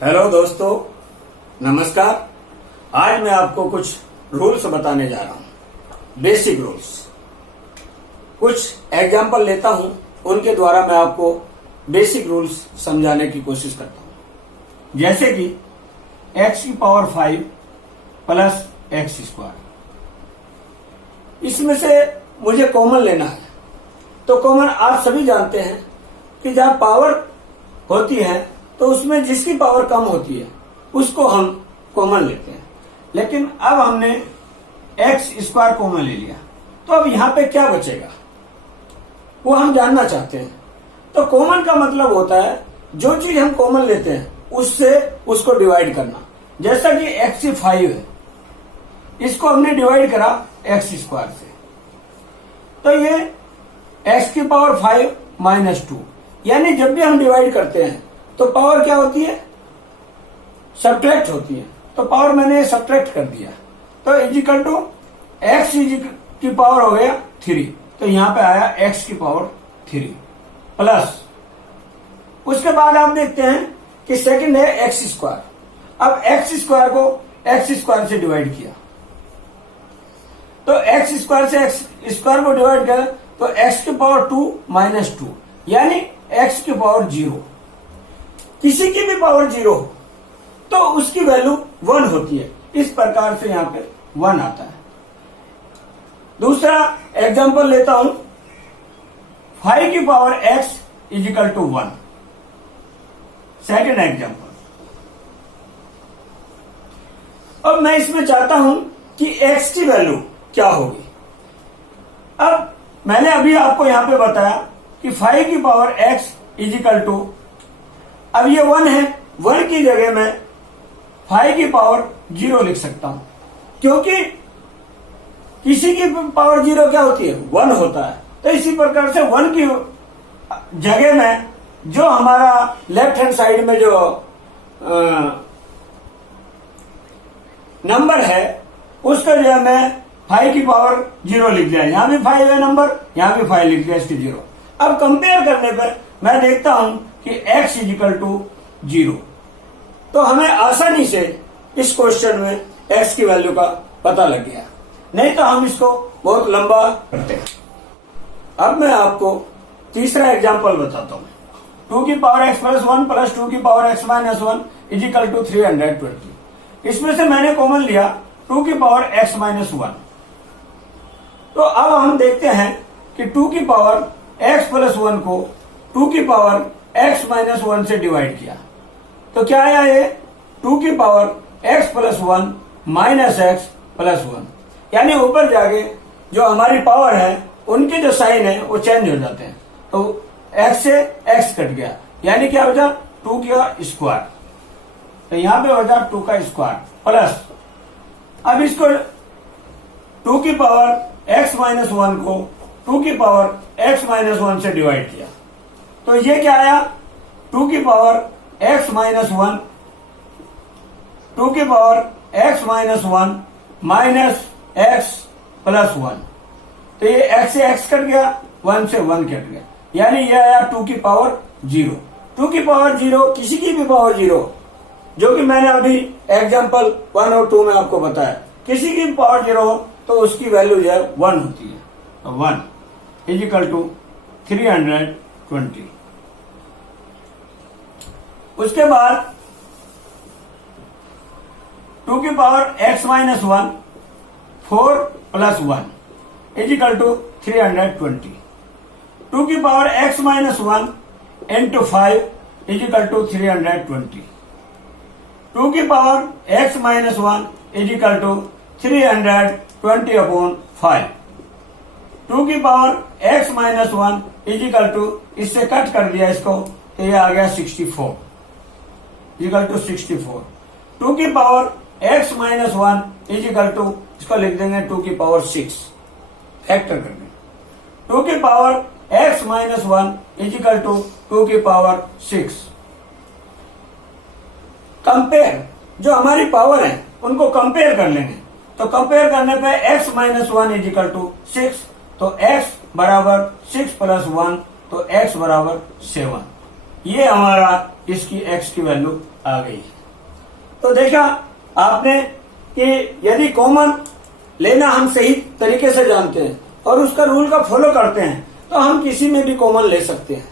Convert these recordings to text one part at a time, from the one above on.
Hello दोस्तों, नमस्कार। आज मैं आपको कुछ रूल्स बताने जा रहा हूं, बेसिक रूल्स। कुछ एग्जाम्पल लेता हूं, उनके द्वारा मैं आपको बेसिक रूल्स समझाने की कोशिश करता हूं। जैसे कि x की पावर 5 प्लस एक्स स्क्वायर, इसमें से मुझे कॉमन लेना है। तो कॉमन आप सभी जानते हैं कि जहां पावर होती है तो उसमें जिसकी पावर कम होती है उसको हम कॉमन लेते हैं। लेकिन अब हमने एक्स स्क्वायर कॉमन ले लिया, तो अब यहां पे क्या बचेगा वो हम जानना चाहते हैं। तो कॉमन का मतलब होता है जो चीज हम कॉमन लेते हैं उससे उसको डिवाइड करना। जैसा कि एक्स 5 है, इसको हमने डिवाइड करा एक्स स्क्वायर से, तो ये एक्स की पावर 5 माइनस 2, यानी जब भी हम डिवाइड करते हैं तो पावर क्या होती है, सब्ट्रैक्ट होती है। तो पावर मैंने सब्ट्रैक्ट कर दिया, तो इजिकल टू एक्स की पावर हो गया 3, तो यहां पे आया एक्स की पावर 3 प्लस। उसके बाद आप देखते हैं कि सेकंड है एक्स स्क्वायर। अब एक्स स्क्वायर को एक्स स्क्वायर से डिवाइड किया, तो एक्स स्क्वायर से एक्स स्क्वायर को डिवाइड किया तो एक्स की पावर 2 माइनस 2, यानी एक्स की पावर 0। किसी की भी पावर 0 हो तो उसकी वैल्यू 1 होती है। इस प्रकार से यहां पे 1 आता है। दूसरा एग्जांपल लेता हूं, 5 की power x equal to 1। Second example. अब मैं इसमें चाहता हूं कि x की वैल्यू क्या होगी। अब मैंने अभी आपको यहां पे बताया कि 5 की पावर x इजिकल टू, अब ये 1 है, 1 की जगह मैं 5 की पावर 0 लिख सकता हूं, क्योंकि किसी की पावर 0 क्या होती है, 1 होता है। तो इसी प्रकार से 1 की जगह में जो हमारा लेफ्ट हैंड साइड में जो नंबर है उसका जो है मैं 5 की पावर 0 लिख दिया। यहां भी 5 है नंबर, यहां भी 5 लिख दिया, इसकी 0। अब कंपेयर करने पर मैं देखता हूं कि x इजिकल टू 0, तो हमें आसानी से इस क्वेश्चन में x की वैल्यू का पता लग गया। नहीं तो हम इसको बहुत लंबा करते हैं। अब मैं आपको तीसरा एग्जांपल बताता हूं। 2 की पावर x प्लस 1 प्लस 2 की power x minus 1 equal to 320। इसमें से मैंने कॉमन लिया 2 की पावर x माइनस 1। तो अब हम देखते हैं कि 2 की पावर x प्लस 1 को 2 की पावर x माइनस 1 से डिवाइड किया, तो क्या आया ये 2 की power x plus 1 minus x plus 1, यानी ऊपर जाके जो हमारी पावर है उनके जो साइन है वो चेंज हो जाते हैं। तो x से x कट गया, यानी क्या हो जाए 2 का स्क्वायर, तो यहां पे हो जाए 2 का स्क्वायर प्लस। अब इसको 2 की पावर x माइनस 1 को 2 की पावर x माइनस 1 से डिवाइड किया, तो ये क्या आया 2 की पावर x माइनस 1, 2 की power x minus 1 minus x plus 1। तो ये x से x कट गया, 1 से 1 कट गया, यानी ये आया 2 की पावर 0। 2 की पावर 0 किसी की भी पावर 0, जो कि मैंने अभी एग्जांपल 1 और 2 में आपको बताया, किसी की पावर 0 हो तो उसकी वैल्यू जो है 1 होती है। तो 1 इजिकल टू 320। उसके बाद 2 की power x minus 1 4 plus 1 equal to 320। 2 की power x minus 1 into 5 equal to 320। 2 की power x minus 1 equal to 320 upon 5। 2 की power x minus 1 equal to, इससे कट कर दिया इसको, तो ये आ गया 64 इजिकल टू 64। 2 की power x minus 1 equal to, इसको लिख देंगे 2 की पावर 6, फैक्टर करके 2 की power x minus 1 equal to 2 की पावर 6। कंपेयर, जो हमारी पावर है उनको कंपेयर कर लेंगे, तो कंपेयर करने पे x माइनस 1 इजिकल टू 6, तो x बराबर 6 प्लस 1, तो x बराबर 7। ये हमारा इसकी एक्स की वैल्यू आ गई। तो देखा आपने कि यदि कॉमन लेना हम सही तरीके से जानते हैं और उसका रूल का फॉलो करते हैं तो हम किसी में भी कॉमन ले सकते हैं।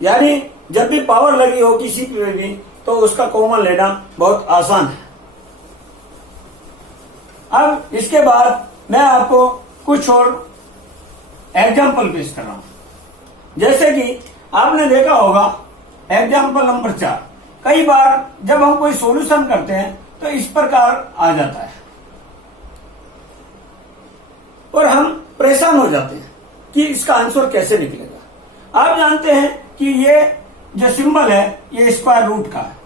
यानी जब भी पावर लगी हो किसी में भी तो उसका कॉमन लेना बहुत आसान है। अब इसके बाद मैं आपको कुछ और एग्जाम्पल पेश कर रहा हूं। जैसे कि आपने देखा होगा एग्जाम्पल नंबर 4, कई बार जब हम कोई सॉल्यूशन करते हैं तो इस प्रकार आ जाता है और हम परेशान हो जाते हैं कि इसका आंसर कैसे निकलेगा। आप जानते हैं कि ये जो सिंबल है ये स्क्वायर रूट का है।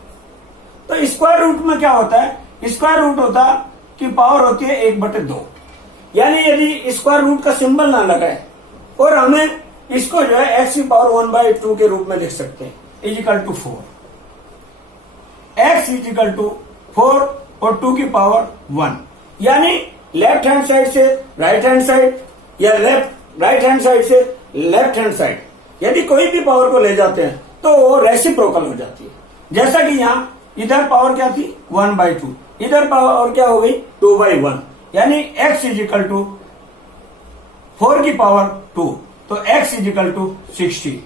तो स्क्वायर रूट में क्या होता है, स्क्वायर रूट होता कि पावर होती है 1/2। यानी यदि स्क्वायर रूट का सिंबल ना लगाए और हमें इसको जो है x की पावर 1/2 के रूप में लिख सकते हैं, equal to 4। x equal to 4 और 2 की पावर 1। यानी लेफ्ट हैंड साइड से राइट हैंड साइड या राइट हैंड साइड से लेफ्ट हैंड साइड यदि कोई भी पावर को ले जाते हैं तो वो रेसिप्रोकल हो जाती है। जैसा कि यहाँ इधर पावर क्या थी 1/2, इधर पावर क्या हो गई 2/1। यानी x इजिकल टू 4 की पावर 2, तो x इजिकल टू 60।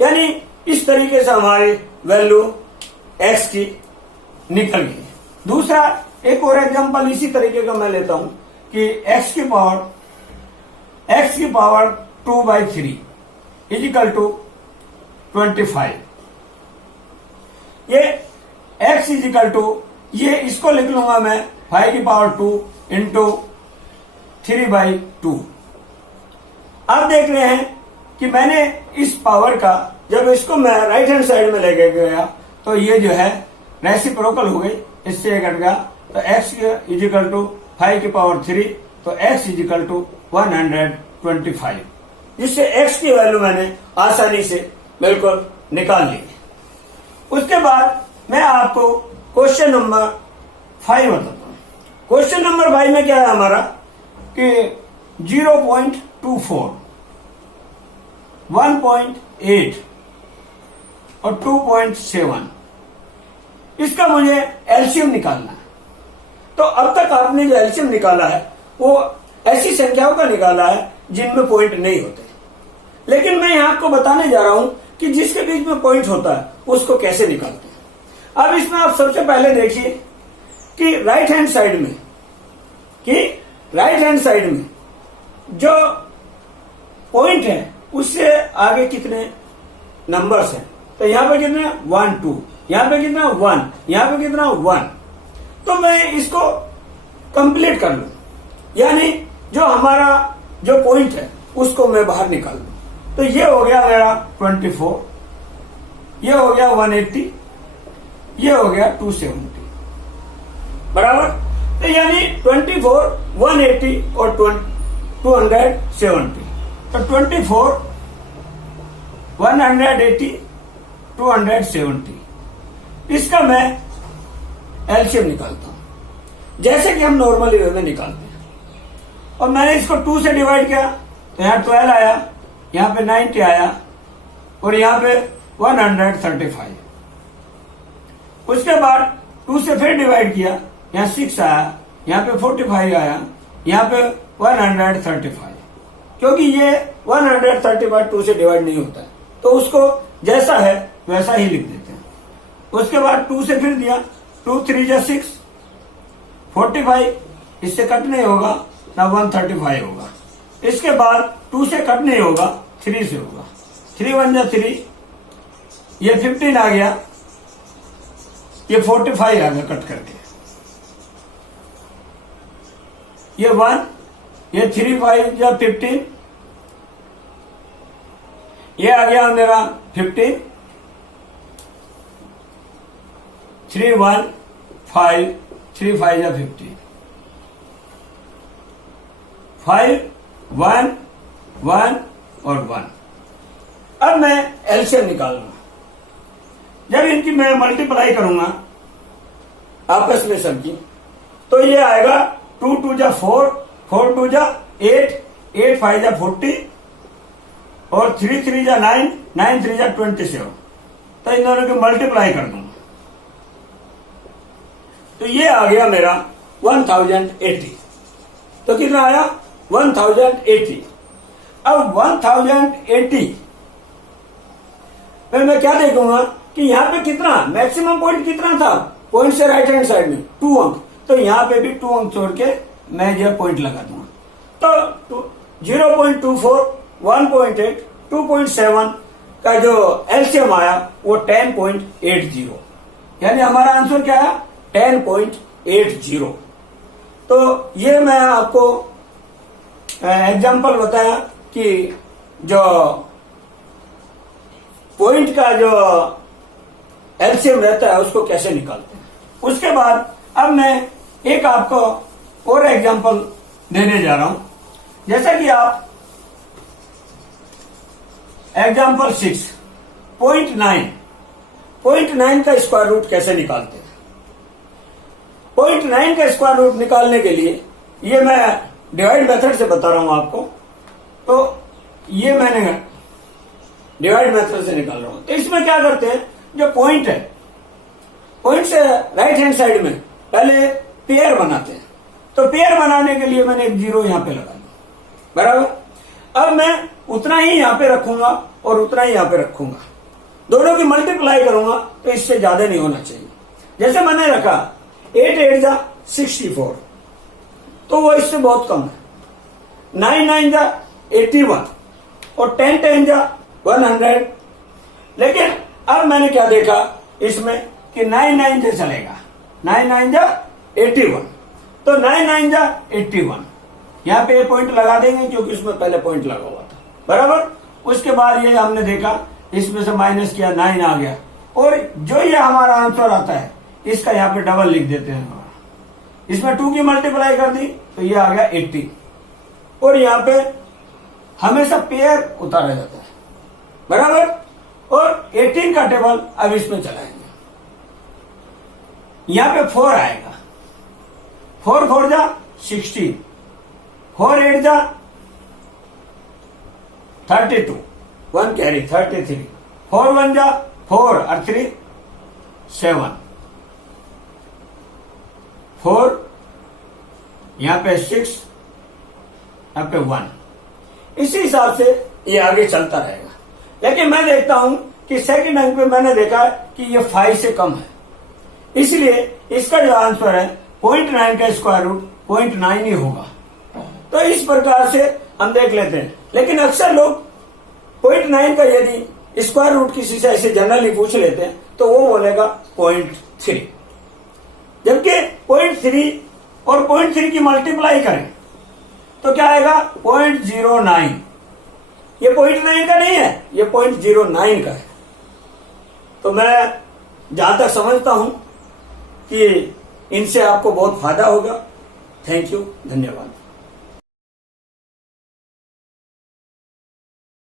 यानी इस तरीके से हमारी वैल्यू x की निकल गई। दूसरा एक और एग्जांपल इसी तरीके का मैं लेता हूं कि x की पावर 2/3 इजिकल टू 25। ये x इजिकल टू ये इसको लिख लूंगा मैं 5 की पावर 2 इंटू 3/2। अब देख रहे हैं कि मैंने इस पावर का जब इसको मैं राइट हैंड साइड में लेके गया तो ये जो है रेसिप्रोकल हो गई, इससे ये कट गया। तो x इजिकल टू 5 की पावर 3, तो x इजिकल टू 125, जिससे x की वैल्यू मैंने आसानी से बिल्कुल निकाल ली। उसके बाद मैं आपको क्वेश्चन नंबर 5 बताता हूं। क्वेश्चन नंबर 5 में क्या है हमारा कि 0.24, 1.8 और 2.7 इसका मुझे एलसीएम निकालना है। तो अब तक आपने जो एलसीएम निकाला है वो ऐसी संख्याओं का निकाला है जिनमें पॉइंट नहीं होते, लेकिन मैं यहां आपको बताने जा रहा हूं कि जिसके बीच में पॉइंट होता है उसको कैसे निकालते हैं। अब इसमें आप सबसे पहले देखिए कि राइट हैंड साइड में जो पॉइंट है उससे आगे कितने नंबर्स हैं। तो यहां पे कितने 1 2, यहां पे कितना 1, यहां पे कितना 1। तो मैं इसको कंप्लीट कर लूं, यानी जो हमारा जो पॉइंट है उसको मैं बाहर निकाल लूं। तो ये हो गया मेरा 24, ये हो गया 180, ये हो गया 270 बराबर। तो यानी 24, 180 और 270। तो 24, 180, 270 इसका मैं एलसीएम निकालता हूं जैसे कि हम नॉर्मली वे में निकालते हैं। और मैंने इसको 2 से डिवाइड किया तो यहां 12 आया, यहां पे 90 आया और यहां पे 135। उसके बाद 2 से फिर डिवाइड किया, यहां 6 आया, यहां पे 45 आया, यहां पे 135। क्योंकि ये 135 2 से डिवाइड नहीं होता है तो उसको जैसा है वैसा ही लिख देते हैं। उसके बाद 2 से फिर दिया, 2 3 जा 6, 45 इससे कट नहीं होगा ना 135 होगा। इसके बाद 2 से कट नहीं होगा, 3 से होगा, 3 1 जा 3, ये 15 आ गया, ये 45 आ गया कट करके, ये 1, ये 3 5 जा 15, ये आ गया मेरा 15, 3 1 5, 3 5 जा 15, 5 1 1 और 1। अब मैं एलसीएम निकालूंगा। जब इनकी मैं मल्टीप्लाई करूंगा आपस में सबकी तो ये आएगा 2 2 जा 4, 4 2 जा 8, 8 5 जा 40 और 3 3 जा 9, 9 3 जा 27। तो इन दोनों की मल्टीप्लाई कर दूंगा, तो ये आ गया मेरा 1080। तो कितना आया 1080। अब 1080 में मैं क्या देखूंगा कि यहाँ पे कितना मैक्सिमम पॉइंट कितना था, पॉइंट से राइट हैंड साइड में 2 अंक, तो यहाँ पे भी 2 अंक छोड़ के मैं यह पॉइंट लगा दूंगा। तो 0.24, 1.8, 2.7 का जो एलसीएम आया वो 10.80, यानी हमारा आंसर क्या है 10.80। तो ये मैं आपको एग्जांपल बताया कि जो पॉइंट का जो एलसीएम रहता है उसको कैसे निकालते हैं। उसके बाद अब मैं एक आपको और एग्जांपल देने जा रहा हूं, जैसा कि आप एग्जांपल 6 0.9 का स्क्वायर रूट कैसे निकालते हैं। 0.9 का स्क्वायर रूट निकालने के लिए ये मैं डिवाइड मेथड से बता रहा हूं आपको, तो ये मैंने डिवाइड मेथड से निकाल रहा हूं। तो इसमें क्या करते हैं, जो पॉइंट है, पॉइंट से राइट हैंड साइड में पहले पेयर बनाते हैं। तो पेयर बनाने के लिए मैंने एक 0 यहां पे लगा दिया, बराबर। अब मैं उतना ही यहां पे रखूंगा और उतना ही यहां पे रखूंगा, दोनों की मल्टीप्लाई करूंगा तो इससे ज्यादा नहीं होना चाहिए। जैसे मैंने रखा 8 8 जा 64, तो वो इससे बहुत कम है। 9 9 जा 81 और 10 10 जा 100। लेकिन अब मैंने क्या देखा इसमें कि 9 9 जा चलेगा, 9 9 जा 81, तो 9 9 जा 81, यहां पे पॉइंट लगा देंगे क्योंकि उसमें पहले पॉइंट लगा हुआ था, बराबर। उसके बाद ये हमने देखा इसमें से माइनस किया, 9 आ गया, और जो ये हमारा आंसर आता है इसका यहाँ पे डबल लिख देते हैं। इसमें 2 की मल्टीप्लाई कर दी तो ये आ गया 80, और यहाँ पे हमेशा पेयर उतारा जाता है, बराबर। और 18 का टेबल अब इसमें चलाएंगे, यहां पे 4 आएगा, 4 4 जा 16, 4 8 जा 32, 1 कैरी 33, 4 1 जा 4 और 3 7, 4 यहां पे 6, यहां पे 1। इसी हिसाब से ये आगे चलता रहेगा। लेकिन मैं देखता हूं कि सेकंड अंक में मैंने देखा कि ये 5 से कम है, इसलिए इसका जो आंसर है 0.9 का स्क्वायर रूट 0.9 ही होगा। तो इस प्रकार से हम देख लेते हैं। लेकिन अक्सर लोग 0.9 का यदि स्क्वायर रूट किसी से ऐसे जनरली पूछ लेते हैं तो वो बोलेगा 0.3, जबकि 0.3 और 0.3 की मल्टीप्लाई करें तो क्या आएगा 0.09। ये 0.9 का नहीं है, ये 0.09 का है। तो मैं जहां तक समझता हूं कि इनसे आपको बहुत फायदा होगा। थैंक यू, धन्यवाद।